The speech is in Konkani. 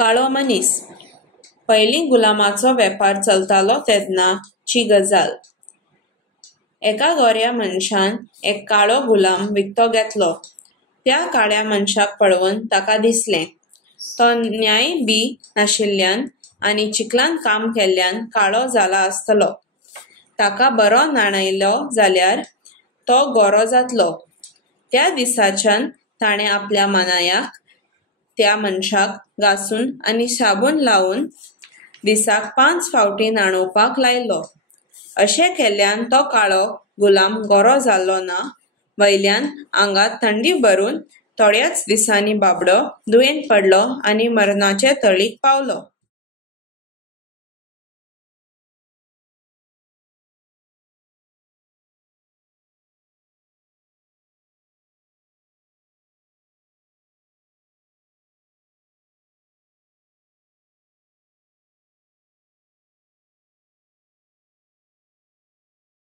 काळो मनीस। पयलीं गुलामाचो वेपार चलतालो तेन्नाची गजाल। एका गोऱ्या मनशान एक काळो गुलाम विकतो घेतलो। त्या काळ्या मनशाक पळोवन ताका दिसलें तो न्याय बी नाशिल्ल्यान आनी चिखलान काम केल्ल्यान काळो जाला आसतलो। ताका बरो नाणयलो जाल्यार तो गोरो जातलो। त्या दिसाच्यान ताणें आपल्या मानायाक त्या मनशाक घासून आनी साबून लावन दिसाक 5 फावटीं न्हाणोवपाक लायलो। अशें केल्ल्यान तो काळो गुलाम गोरो जालो ना, वयल्यान आंगात थंडी भरून थोड्याच दिसांनी बाबडो दुयेंत पडलो आनी मरणाचे तळीक पावलो।